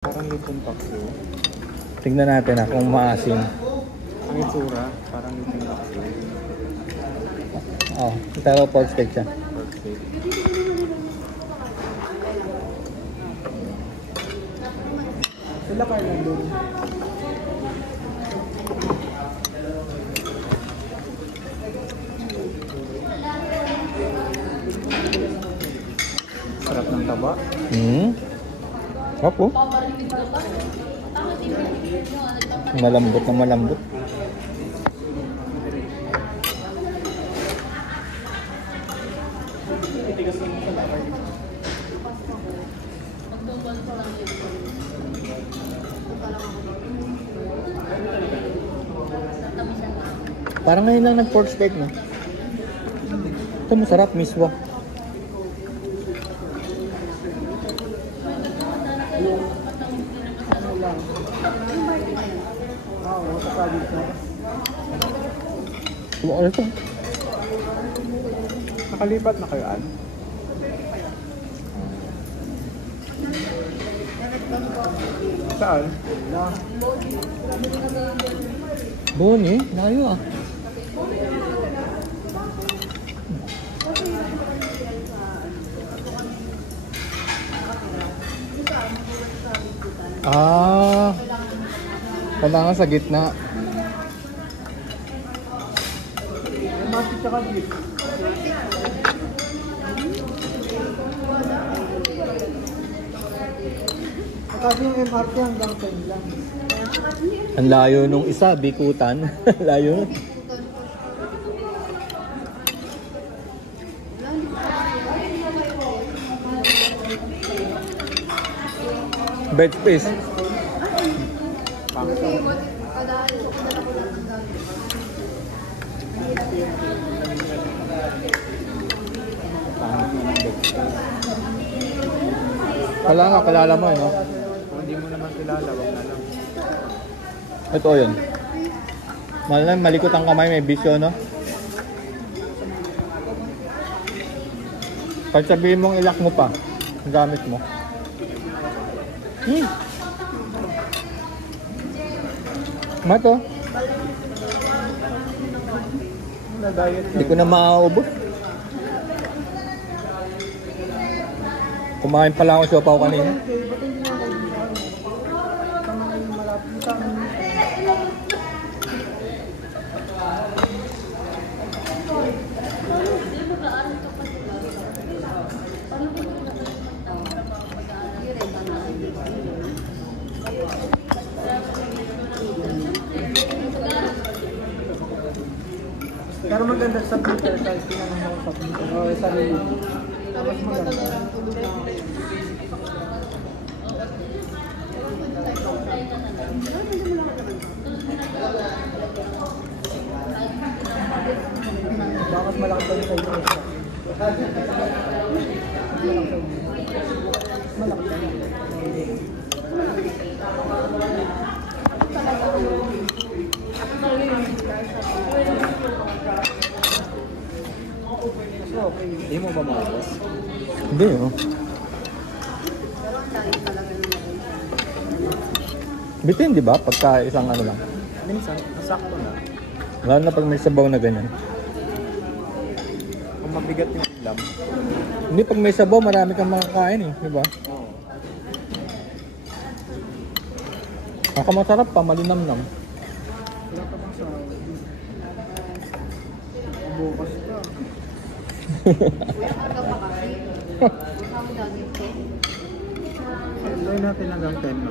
Parang lutong paksiw. Tingnan natin kung maasim. Ang itsura, parang lutong paksiw. Oh, pero pork steak siya. Pork steak. Sila kayo doon. Sarap ng taba. Ako. Malambot na malambot. Parang ngayon lang nag-pork steak, no? Ito masarap, miswa. Ano ito? Nakalipat na kayo, Ann? Saan? Boni, layo ah. Kailangan sa gitna. Mati tsaka beef. Kasi yung MRT hanggang 10 lang. Ang layo nung isa, Bikutan. Layo. Bed space. Wala nga, kilala mo, no? Kung hindi mo naman kilala, wag na lang. Ito yun. Malikot ang kamay, may bisyo, no? Pag sabihin mong ilak mo pa, ang gamit mo. Mato. Hindi ko na mauubos. Kumain pala ako siopaw kanina. Pero maganda sa Twitter kahit pinanong ako sa Twitter. O sa review. Tapos maganda. Bakit malaki pa yung sa inyo? Malaki pa yun. Hindi mo ba maubos? Hindi, oh. Bitin, di ba? Pagka isang ano lang. Minsan, masakto na. Lalo na pag may sabaw na ganyan. Kung mabigat yung ulam. Hindi, pag may sabaw, marami kang makakain eh. Di ba? Oo. Nakamasarap pa, malinamnam. Wala ka bang sa... Bukas ka. Gawin natin hanggang 10 na.